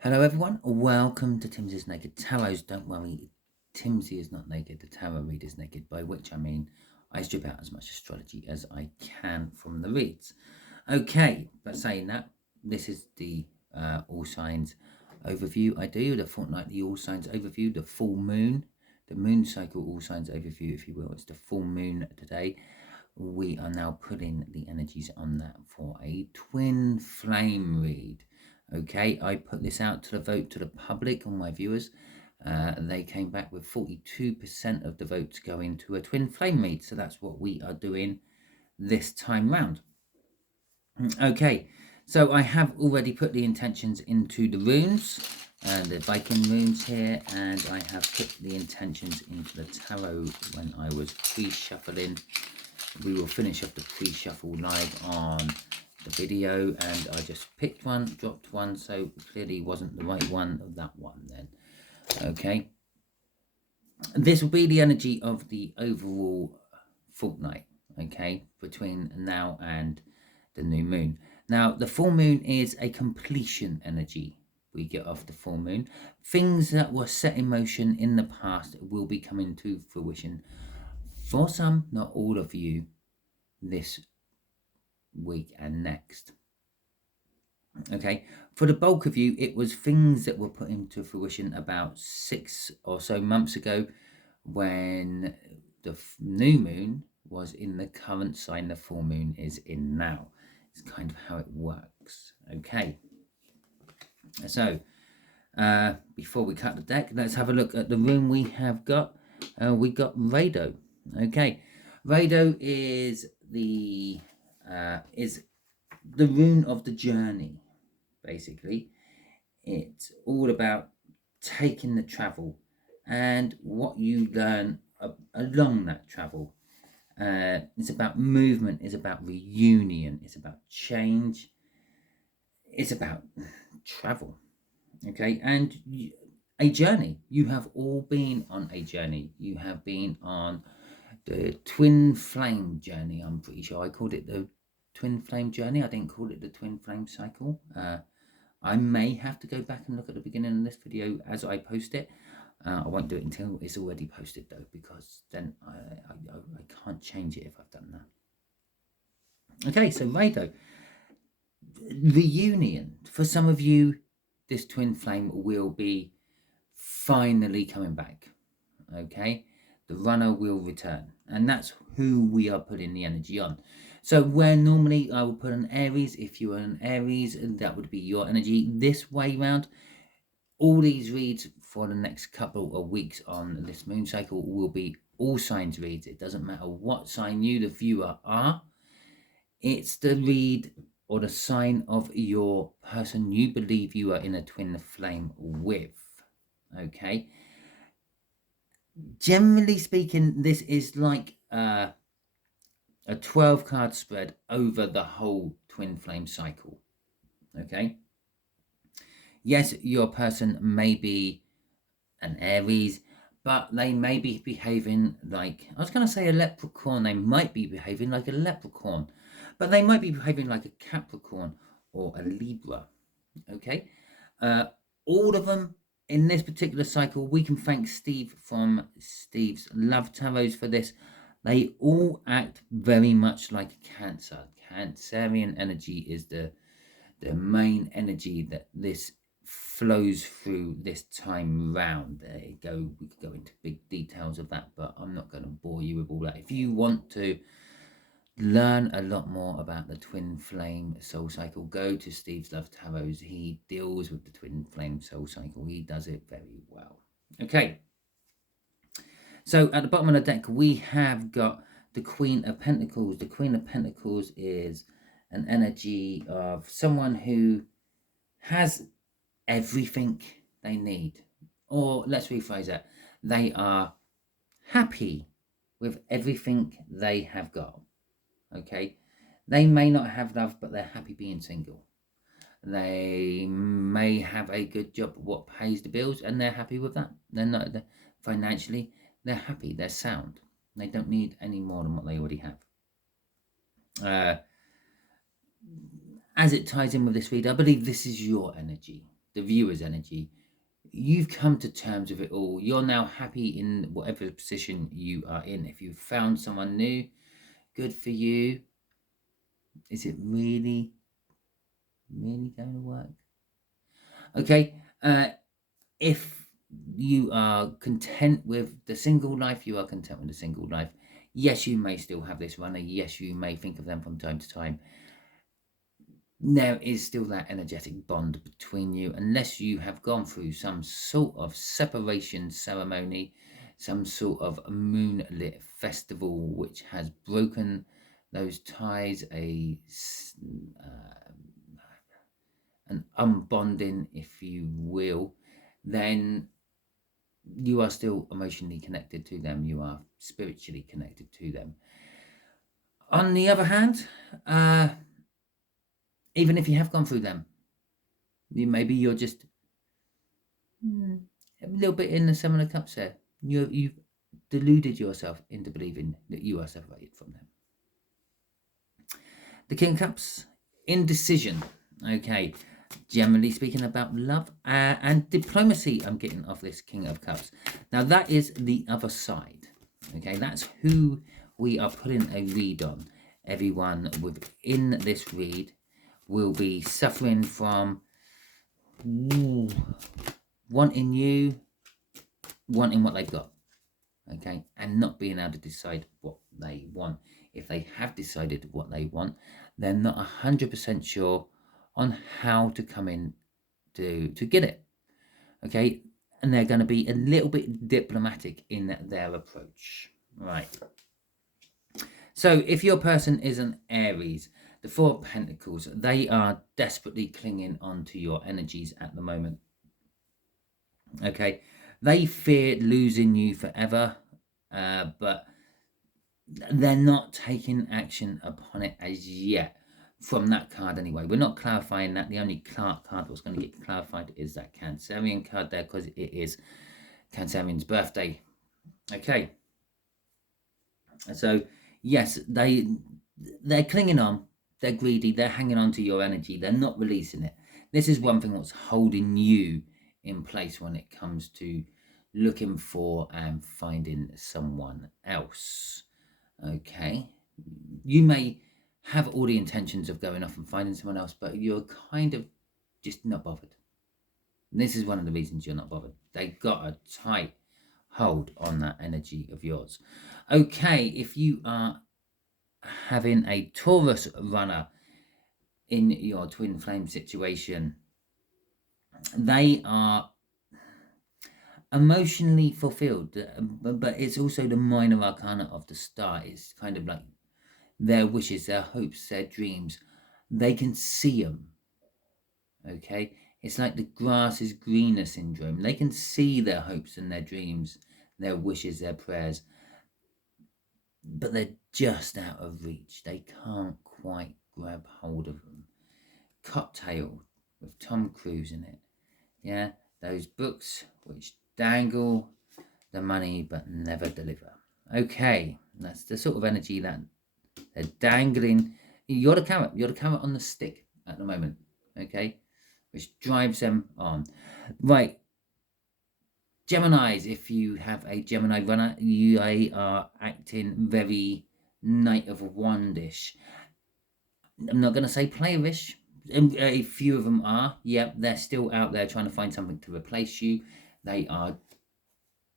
Hello everyone, welcome to Timsy's Naked Tarot. Don't worry, Timsy is not naked, the tarot read is naked, by which I mean I strip out as much astrology as I can from the reads. Okay, but saying that, this is the all signs overview I do, the fortnightly all signs overview, the full moon, the moon cycle all signs overview, if you will. It's the full moon today. We are now putting the energies on that for a twin flame read. Okay, I put this out to the vote to the public, on my viewers. They came back with 42% of the votes going to a twin flame read. So that's what we are doing this time round. Okay, so I have already put the intentions into the runes, the Viking runes here, and I have put the intentions into the tarot when I was pre-shuffling. We will finish off the pre-shuffle live on the video, and I just picked one, dropped one, so clearly wasn't the right one of that one then. Okay, this will be the energy of the overall fortnight, okay, between now and the new moon. Now the full moon is a completion energy we get off the full moon. Things that were set in motion in the past will be coming to fruition for some, not all of you, this week and next. Okay, for the bulk of you, it was things that were put into fruition about 6 or so months ago, when the new moon was in the current sign the full moon is in now. It's kind of how it works. Okay, so before we cut the deck, let's have a look at the rune we have got. We got Rado. Okay, Rado is the rune of the journey. Basically, it's all about taking the travel and what you learn along that travel. It's about movement, it's about reunion, it's about change, it's about travel. Okay, and a journey. You have all been on a journey. You have been on the twin flame journey. I'm pretty sure I called it the twin flame journey. I didn't call it the twin flame cycle. I may have to go back and look at the beginning of this video as I post it. I won't do it until it's already posted though, because then I can't change it if I've done that. Okay, so Rado, reunion. For some of you, this twin flame will be finally coming back. Okay, the runner will return, and that's who we are putting the energy on. So where normally I would put an Aries, if you were an Aries, that would be your energy. This way round, all these reads for the next couple of weeks on this moon cycle will be all signs reads. It doesn't matter what sign you, the viewer, are. It's the read or the sign of your person you believe you are in a twin flame with. Okay, generally speaking, this is like a 12 card spread over the whole twin flame cycle. Okay, yes, your person may be an Aries, but they may be behaving like, I was going to say a leprechaun. They might be behaving like a leprechaun, but they might be behaving like a Capricorn or a Libra. Okay, all of them in this particular cycle, we can thank Steve from Steve's Love Tarots for this. They all act very much like a Cancer. Cancerian energy is the main energy that this flows through this time round. There you go. We could go into big details of that, but I'm not going to bore you with all that. If you want to learn a lot more about the twin flame soul cycle, go to Steve's Love Tarots. He deals with the twin flame soul cycle. He does it very well. Okay, so at the bottom of the deck we have got the Queen of Pentacles. The Queen of Pentacles is an energy of someone who has everything they need, or let's rephrase that, they are happy with everything they have got. Okay, they may not have love, but they're happy being single. They may have a good job what pays the bills, and they're happy with that. They're financially, they're happy, they're sound. They don't need any more than what they already have. As it ties in with this read, I believe this is your energy. the viewer's energy. You've come to terms with it all. You're now happy in whatever position you are in. If you've found someone new, good for you. Is it really going to work? Okay, if you are content with the single life, you are content with the single life. Yes, you may still have this runner. Yes, you may think of them from time to time. There is still that energetic bond between you, unless you have gone through some sort of separation ceremony, some sort of moonlit festival which has broken those ties, an unbonding, if you will, then you are still emotionally connected to them. You are spiritually connected to them. On the other hand, even if you have gone through them, maybe you're just a little bit in the Seven of Cups there. You've deluded yourself into believing that you are separated from them. The King of Cups, indecision. Okay, generally speaking about love and diplomacy, I'm getting off this King of Cups. Now that is the other side. Okay, that's who we are putting a read on. Everyone within this read will be suffering from wanting you, wanting what they've got, okay, and not being able to decide what they want. If they have decided what they want, they're not 100% sure on how to come in to get it, okay, and they're going to be a little bit diplomatic in their approach, right? So if your person is an Aries, the Four of Pentacles, they are desperately clinging on to your energies at the moment. Okay, they fear losing you forever, but they're not taking action upon it as yet. From that card anyway, we're not clarifying that. The only card that's going to get clarified is that Cancerian card there, because it is Cancerian's birthday. Okay, so yes, they're clinging on, they're greedy, they're hanging on to your energy, they're not releasing it. This is one thing that's holding you in place when it comes to looking for and finding someone else. Okay, you may have all the intentions of going off and finding someone else, but you're kind of just not bothered. And this is one of the reasons you're not bothered. They got a tight hold on that energy of yours. Okay, if you are having a Taurus runner in your twin flame situation, they are emotionally fulfilled, but it's also the minor arcana of the star. It's kind of like their wishes, their hopes, their dreams. They can see them. Okay, it's like the grass is greener syndrome. They can see their hopes and their dreams, their wishes, their prayers, but they're just out of reach. They can't quite grab hold of them. Cocktail with Tom Cruise in it. Yeah, those books which dangle the money but never deliver. Okay, that's the sort of energy that they're dangling. You're the carrot on the stick at the moment. Okay, which drives them on. Right, Geminis, if you have a Gemini runner, you are acting very Knight of Wandish. I'm not going to say playerish. A few of them are. Yeah, they're still out there trying to find something to replace you. They are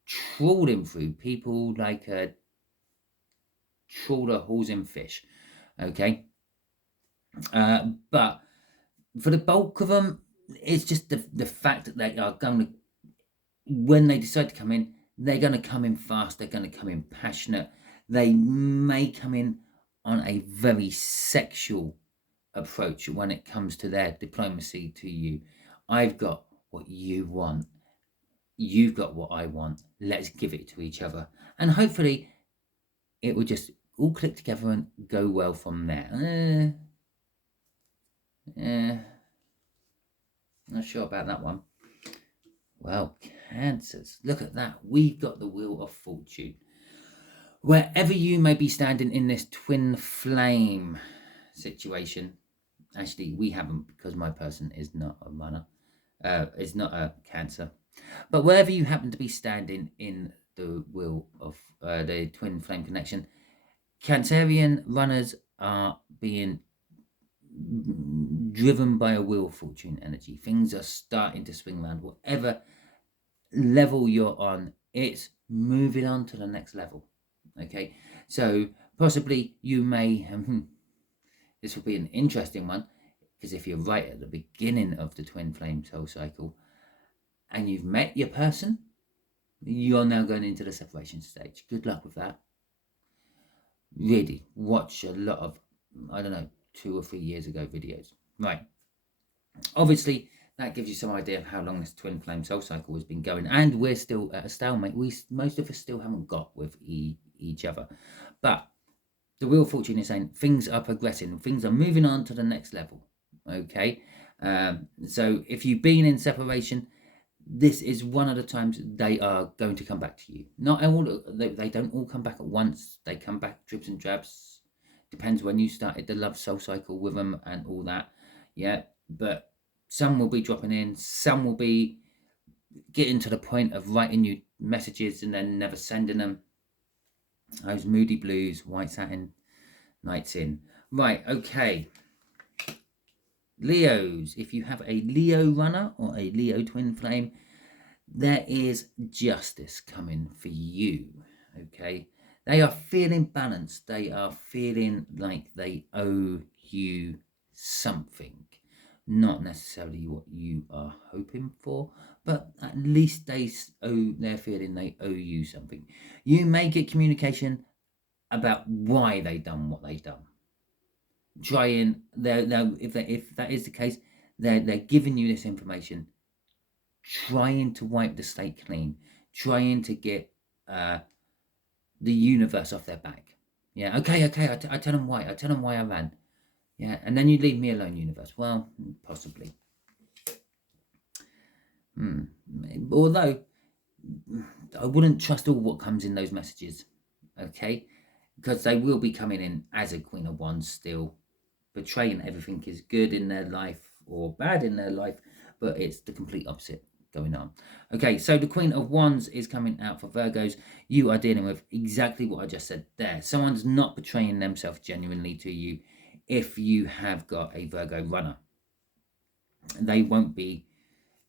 trawling through people like a trawler hauls in fish. Okay. But for the bulk of them, it's just the fact that they are going to, when they decide to come in, they're going to come in fast. They're going to come in passionate. They may come in on a very sexual approach when it comes to their diplomacy to you. I've got what you want. You've got what I want. Let's give it to each other. And hopefully it will just all click together and go well from there. Not sure about that one. Well, Cancers, look at that. We've got the Wheel of Fortune. Wherever you may be standing in this twin flame situation, actually we haven't, because my person is not a runner. It's not a Cancer. But wherever you happen to be standing in the wheel of the twin flame connection, Cancerian runners are being driven by a wheel of fortune energy. Things are starting to swing around. Whatever level you're on, it's moving on to the next level. Okay, so possibly you may, this will be an interesting one, because if you're right at the beginning of the twin flame soul cycle and you've met your person, you're now going into the separation stage. Good luck with that. Really, watch a lot of, I don't know, 2 or 3 years ago videos. Right. Obviously, that gives you some idea of how long this twin flame soul cycle has been going, and we're still at a stalemate. Most of us still haven't got with each other, but the Wheel of Fortune is saying things are progressing, things are moving on to the next level. Okay, so if you've been in separation, this is one of the times they are going to come back to you. Not all, they don't all come back at once. They come back dribs and drabs. Depends when you started the love soul cycle with them and all that. Yeah, but some will be dropping in, some will be getting to the point of writing you messages and then never sending them. Those moody blues, white satin nights in. Right, okay. Leos, if you have a Leo runner or a Leo twin flame, there is justice coming for you. Okay, they are feeling balanced. They are feeling like they owe you something. Not necessarily what you are hoping for, but at least they're feeling they owe you something. You may get communication about why they done what they done. Trying, if that is the case, they're giving you this information, trying to wipe the slate clean, trying to get the universe off their back. Yeah, okay, I tell them why. I tell them why I ran. Yeah, and then you leave me alone, universe. Well, possibly. Although, I wouldn't trust all what comes in those messages, okay? Because they will be coming in as a Queen of Wands still, portraying everything is good in their life or bad in their life, but it's the complete opposite going on. Okay, so the Queen of Wands is coming out for Virgos. You are dealing with exactly what I just said there. Someone's not portraying themselves genuinely to you if you have got a Virgo runner. They won't be,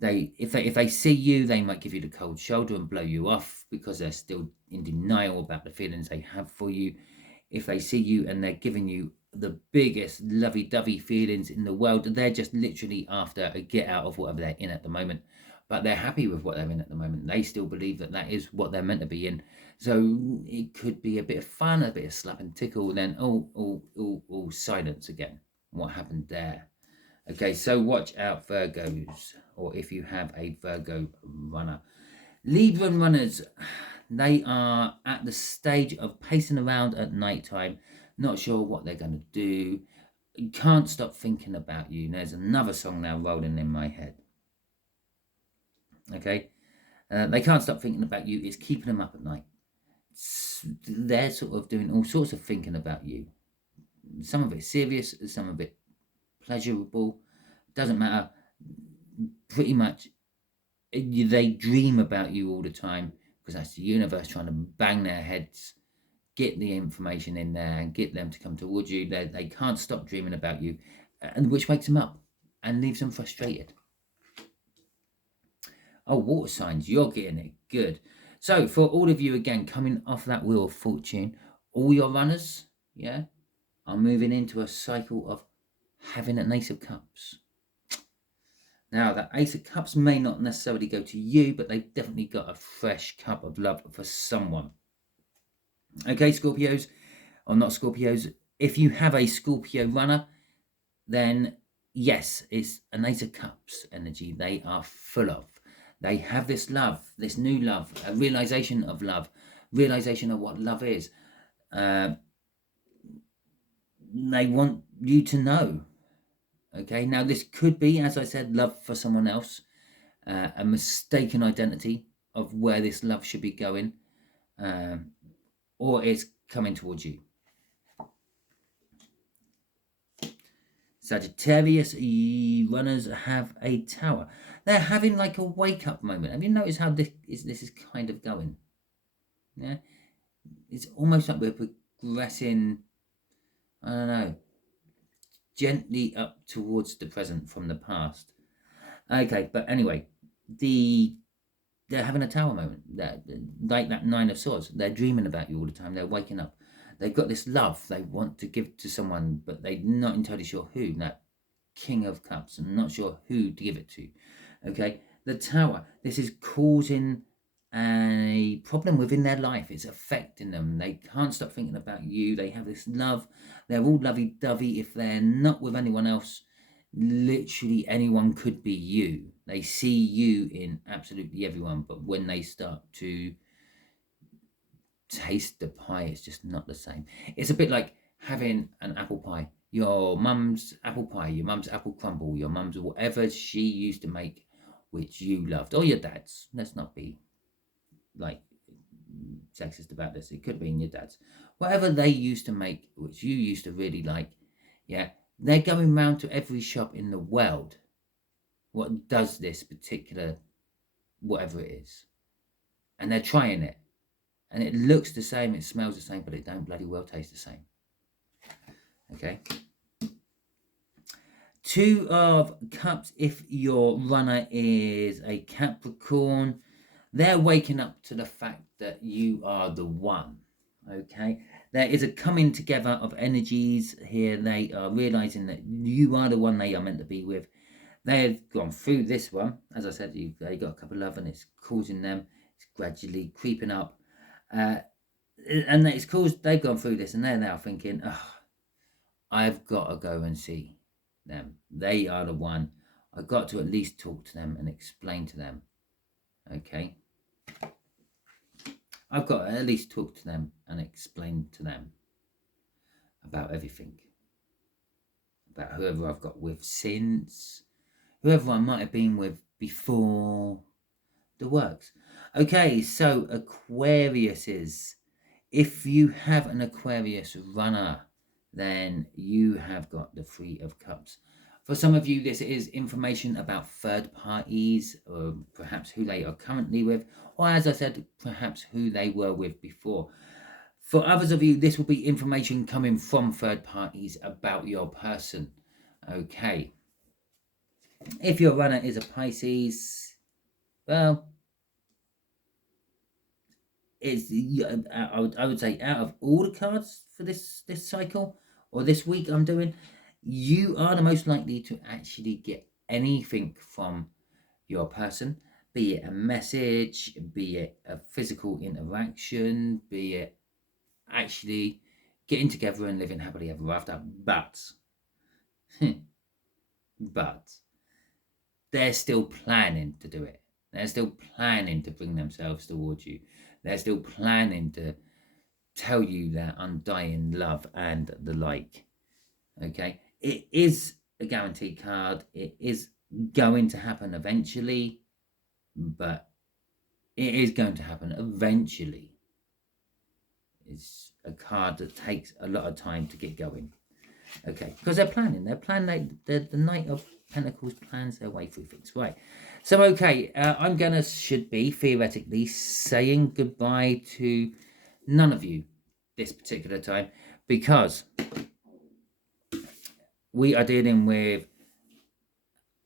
if they see you, they might give you the cold shoulder and blow you off because they're still in denial about the feelings they have for you. If they see you and they're giving you the biggest lovey-dovey feelings in the world, they're just literally after a get out of whatever they're in at the moment, but they're happy with what they're in at the moment. They still believe that that is what they're meant to be in. So it could be a bit of fun, a bit of slap and tickle, then all silence again. What happened there? Okay, so watch out, Virgos, or if you have a Virgo runner. Libra runners, they are at the stage of pacing around at night time, not sure what they're going to do, can't stop thinking about you. And there's another song now rolling in my head. Okay, they can't stop thinking about you. It's keeping them up at night. They're sort of doing all sorts of thinking about you. Some of it serious, some of it pleasurable. Doesn't matter. Pretty much, they dream about you all the time because that's the universe trying to bang their heads, get the information in there and get them to come towards you. They can't stop dreaming about you, and which wakes them up and leaves them frustrated. Oh, water signs, you're getting it good. So for all of you, again, coming off that Wheel of Fortune, all your runners, yeah, are moving into a cycle of having an Ace of Cups. Now, that Ace of Cups may not necessarily go to you, but they've definitely got a fresh cup of love for someone. Okay, Scorpios, or not Scorpios, if you have a Scorpio runner, then yes, it's an Ace of Cups energy they are full of. They have this love, this new love, a realization of love, realization of what love is. They want you to know. Okay, now this could be, as I said, love for someone else, a mistaken identity of where this love should be going, or it's coming towards you. Sagittarius runners have a tower. They're having like a wake-up moment. Have you noticed how this is kind of going? Yeah, it's almost like we're progressing, I don't know, gently up towards the present from the past. Okay, but anyway, they're having a tower moment. Like that Nine of Swords. They're dreaming about you all the time. They're waking up. They've got this love they want to give to someone, but they're not entirely sure who. That King of Cups. I'm not sure who to give it to. Okay, the Tower. This is causing a problem within their life. It's affecting them. They can't stop thinking about you. They have this love. They're all lovey-dovey. If they're not with anyone else, literally anyone could be you. They see you in absolutely everyone, but when they start to taste the pie, it's just not the same. It's a bit like having an apple pie. Your mum's apple pie, your mum's apple crumble, your mum's whatever she used to make, which you loved, or your dad's. Let's not be like sexist about this. It could be in your dad's. Whatever they used to make, which you used to really like, yeah, they're going round to every shop in the world. What does this particular whatever it is? And they're trying it. And it looks the same, it smells the same, but it don't bloody well taste the same. Okay. Two of Cups, if your runner is a Capricorn, they're waking up to the fact that you are the one. Okay. There is a coming together of energies here. They are realizing that you are the one they are meant to be with. They've gone through this one. As I said, they got a couple of love and it's causing them. It's gradually creeping up. And it's caused, they've gone through this and they're now thinking, oh, I've got to go and see them. They are the one. I've got to at least talk to them and explain to them. Okay. I've got to at least talk to them and explain to them about everything. About whoever I've got with since, whoever I might have been with before, the works. Okay, so Aquariuses. If you have an Aquarius runner, then you have got the Three of Cups. For some of you, this is information about third parties, or perhaps who they are currently with, or as I said, perhaps who they were with before. For others of you, this will be information coming from third parties about your person. Okay. If your runner is a Pisces, well, I would say out of all the cards for this cycle or this week I'm doing, you are the most likely to actually get anything from your person, be it a message, be it a physical interaction, be it actually getting together and living happily ever after. But they're still planning to do it. They're still planning to bring themselves towards you. They're still planning to tell you their undying love and the like. Okay? It is a guarantee card. It is going to happen eventually, but it is going to happen eventually. It's a card that takes a lot of time to get going. Okay, because they're planning. The Knight of Pentacles plans their way through things. Right. So, okay, should be theoretically saying goodbye to none of you this particular time, because we are dealing with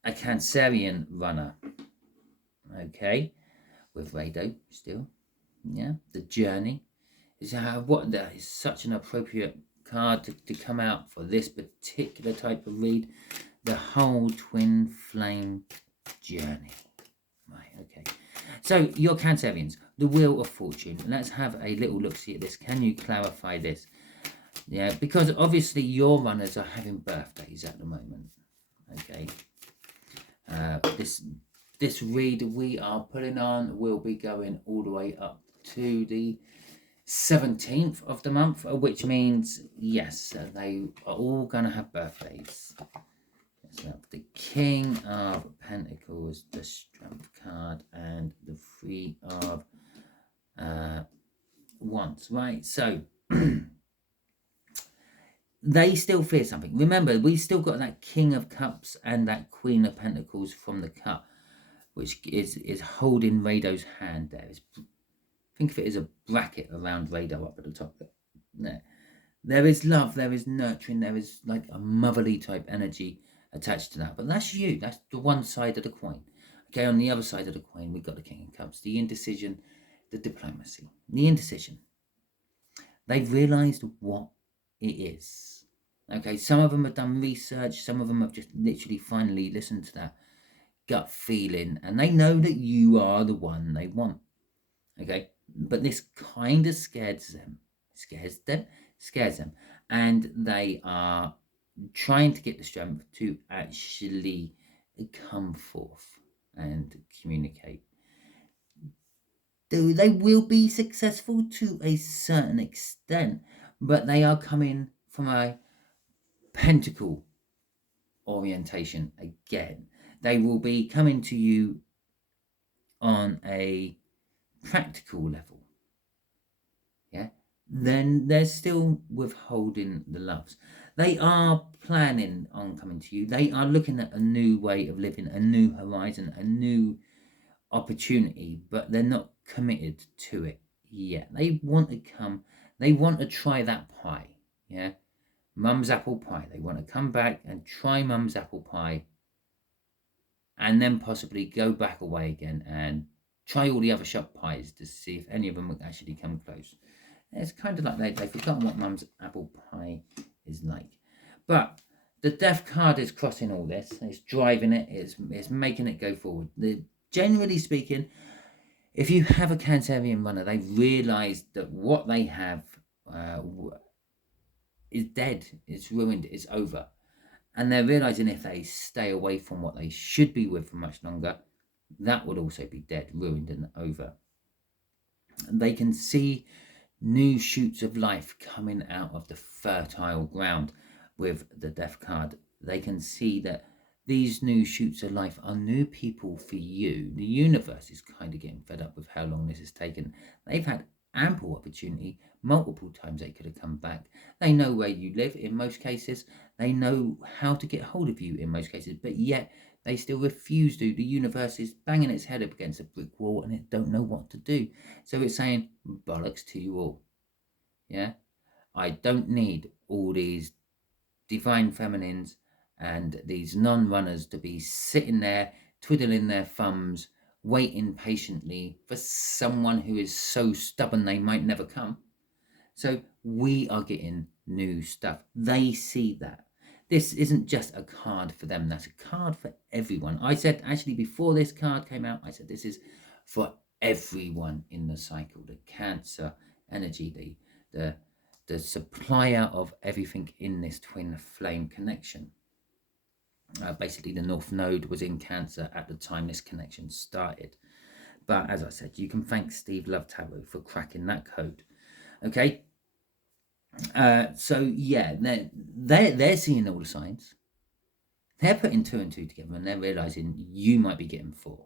a Cancerian runner. Okay, with Rado still. Yeah, the journey is that is such an appropriate card to come out for this particular type of read. The whole twin flame journey. Right, okay. So your Cancerians, the Wheel of Fortune. Let's have a little look see at this. Can you clarify this? Yeah, because obviously your runners are having birthdays at the moment. Okay. This read we are putting on will be going all the way up to the 17th of the month, which means yes, they are all going to have birthdays. So the King of Pentacles, the Strength card, and the Three of Wands. Right, so they still fear something. Remember, we still got that King of Cups and that Queen of Pentacles from the cup, which is holding Rado's hand there. Think of it as a bracket around Rado up at the top there. There is love, there is nurturing, there is like a motherly type energy attached to that. But that's you. That's the one side of the coin. Okay, on the other side of the coin, we've got the King of Cups, the indecision, the diplomacy, the indecision. They've realised what it is. Okay, some of them have done research, some of them have just literally finally listened to that gut feeling, and they know that you are the one they want. Okay, but this kind of scares them, and they are trying to get the strength to actually come forth and communicate. They will be successful to a certain extent, but they are coming from a pentacle orientation again. They will be coming to you on a practical level. Yeah, then they're still withholding the loves. They are planning on coming to you. They are looking at a new way of living, a new horizon, a new opportunity, but they're not committed to it yet. They want to come, they want to try that pie. Yeah, mum's apple pie. They want to come back and try mum's apple pie, and then possibly go back away again and try all the other shop pies to see if any of them will actually come close. It's kind of like they've forgotten what mum's apple pie is like. But the death card is crossing all this. It's driving it. It's making it go forward. Generally speaking, if you have a Cancerian runner, they've realised that what they have is dead. It's ruined. It's over. And they're realising if they stay away from what they should be with for much longer, that would also be dead, ruined, and over. And they can see new shoots of life coming out of the fertile ground with the death card. They can see that these new shoots of life are new people for you. The universe is kind of getting fed up with how long this has taken. They've had ample opportunity. Multiple times they could have come back. They know where you live in most cases. They know how to get hold of you in most cases, but yet they still refuse to. The universe is banging its head up against a brick wall and it don't know what to do. So it's saying, bollocks to you all. Yeah? I don't need all these divine feminines and these non-runners to be sitting there, twiddling their thumbs, waiting patiently for someone who is so stubborn they might never come. So we are getting new stuff. They see that. This isn't just a card for them. That's a card for everyone. I said, actually, before this card came out, I said, this is for everyone in the cycle. The Cancer energy, the supplier of everything in this twin flame connection. Basically, the North Node was in Cancer at the time this connection started. But as I said, you can thank Steve Love Tarot for cracking that code. Okay. So yeah, they're seeing all the signs. They're putting 2 and 2 together, and they're realizing you might be getting 4.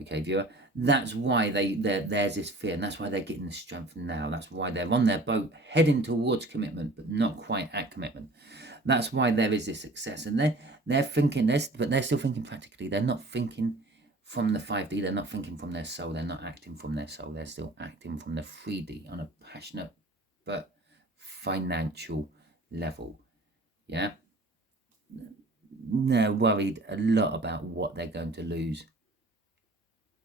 Okay, viewer. That's why there's this fear, and that's why they're getting the strength now. That's why they're on their boat heading towards commitment, but not quite at commitment. That's why there is this success, and they're thinking this, but they're still thinking practically. They're not thinking from the 5D. They're not thinking from their soul. They're not acting from their soul. They're still acting from the 3D on a passionate but financial level. Yeah, they're worried a lot about what they're going to lose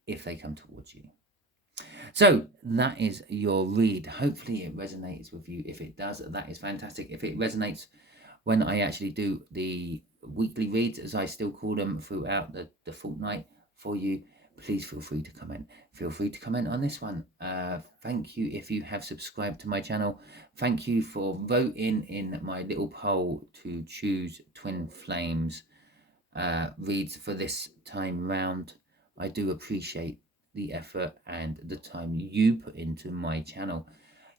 if they come towards you. So that is your read. Hopefully it resonates with you. If it does, that is fantastic. If it resonates when I actually do the weekly reads, as I still call them, throughout the fortnight for you, please feel free to comment. Feel free to comment on this one. Thank you if you have subscribed to my channel. Thank you for voting in my little poll to choose Twin Flames reads for this time round. I do appreciate the effort and the time you put into my channel.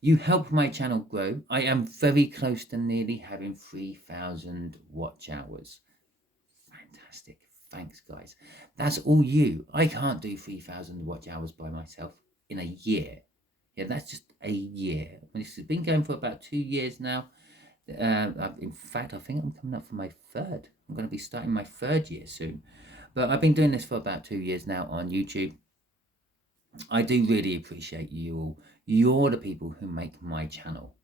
You help my channel grow. I am very close to nearly having 3,000 watch hours. Fantastic. Thanks, guys. That's all you. I can't do 3,000 watch hours by myself in a year. Yeah, that's just a year. This has been going for about 2 years now. In fact, I think I'm coming up for my third. I'm going to be starting my third year soon. But I've been doing this for about 2 years now on YouTube. I do really appreciate you all. You're the people who make my channel.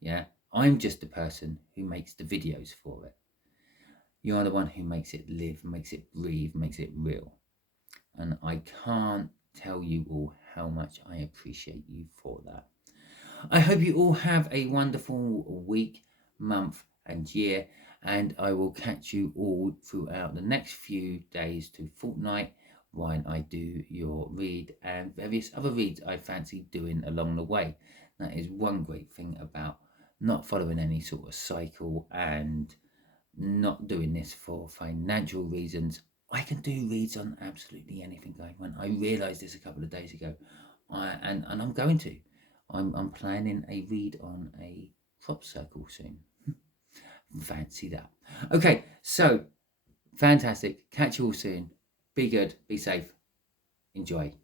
Yeah, I'm just the person who makes the videos for it. You're the one who makes it live, makes it breathe, makes it real. And I can't tell you all how much I appreciate you for that. I hope you all have a wonderful week, month, and year, and I will catch you all throughout the next few days to fortnight while I do your read and various other reads I fancy doing along the way. That is one great thing about not following any sort of cycle and not doing this for financial reasons. I can do reads on absolutely anything going on. I realised this a couple of days ago, and I'm going to. I'm planning a read on a crop circle soon. Fancy that. Okay, so fantastic. Catch you all soon. Be good. Be safe. Enjoy.